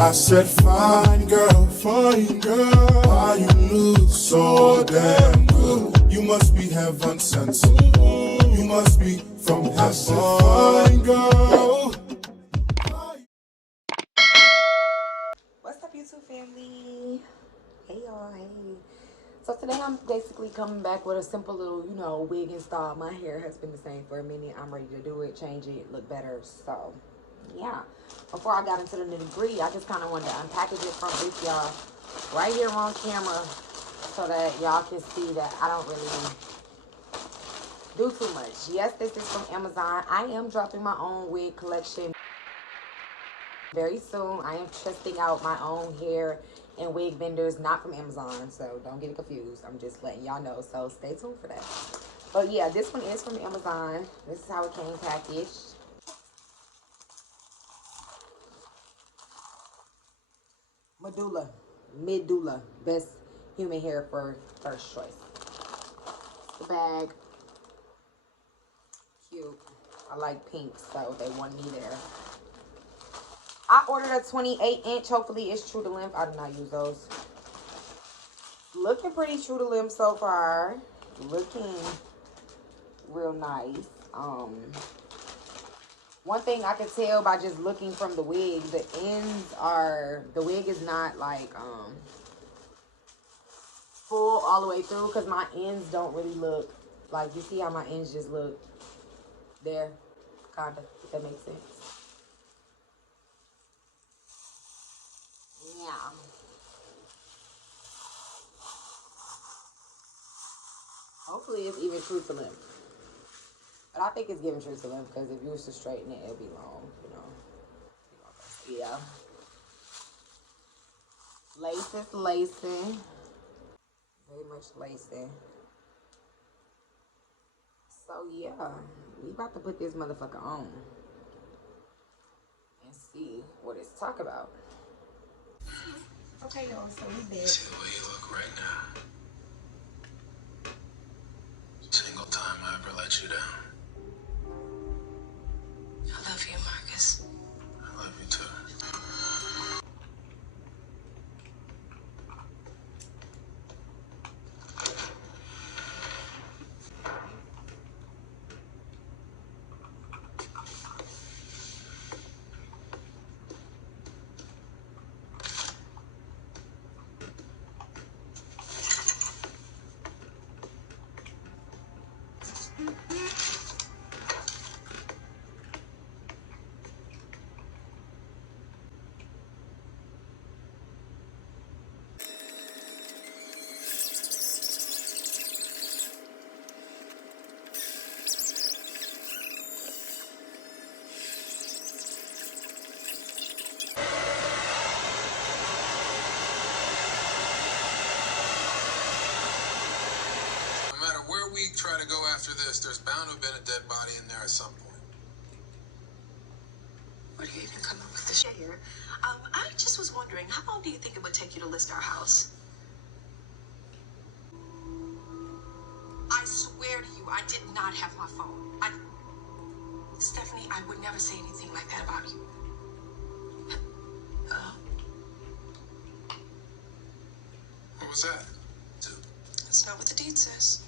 I said, fine girl, why you look so damn good? You must be heaven sent. You must be from heaven. Fine girl. What's up, YouTube family? Hey y'all, hey. So today I'm basically coming back with a simple little, wig install. My hair has been the same for a minute. I'm ready to do it, change it, look better. So, yeah. Before I got into the nitty-gritty, I just kind of wanted to unpackage it from with y'all right here on camera so that y'all can see that I don't really do too much. Yes, this is from Amazon. I am dropping my own wig collection very soon. I am testing out my own hair and wig vendors, not from Amazon, so don't get it confused. I'm just letting y'all know, so stay tuned for that. But yeah, this one is from Amazon. This is how it came packaged. Medulla, best human hair for first choice. The bag, cute. I like pink, so they want me there. I ordered a 28-inch. Hopefully it's true to length. I do not use those. Looking pretty true to length so far. Looking real nice. One thing I could tell by just looking from the wig, the wig is not like full all the way through, because my ends don't really look like, you see how my ends just look there, kinda, if that makes sense. Yeah. Hopefully it's even true to length. But I think it's giving true to length, because if you was to straighten it, it'd be long, Yeah. Lace is lacing. Very much lacing. So yeah, we about to put this motherfucker on and see what it's talk about. Okay, y'all, so we back. See the way you look right now. Single time I ever let you down. I love you, Marcus. I love you too. No matter where we try to go after this, there's bound to have been a dead body in there at some point. Where do you even come up with this shit here? I just was wondering, how long do you think it would take you to list our house? I swear to you, I did not have my phone. Stephanie, I would never say anything like that about you. What was that? That's not what the deed says.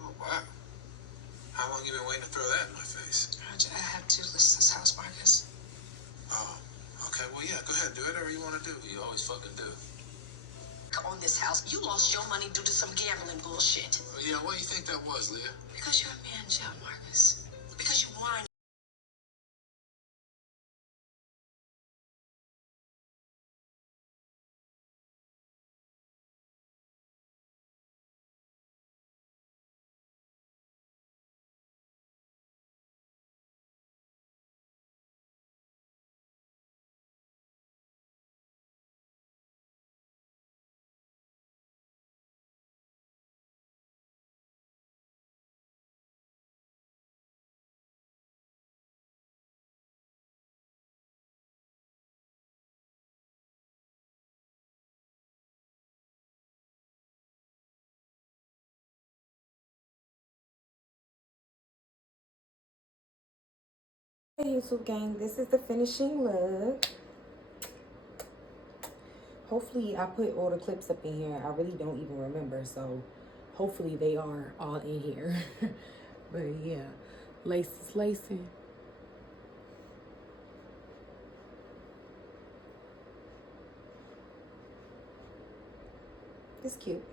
Oh, wow. How long you been waiting to throw that in my face? I have to list this house, Marcus. Oh, okay. Well, yeah, go ahead. Do whatever you want to do. You always fucking do. On this house, you lost your money due to some gambling bullshit. Oh, yeah, what do you think that was, Leah? Because you're a man child, Marcus. Because you whined. Hey YouTube gang, this is the finishing look. hopefully I put all the clips up in here. I really don't even remember, so hopefully they are all in here. But yeah, lace is lacing. It's cute.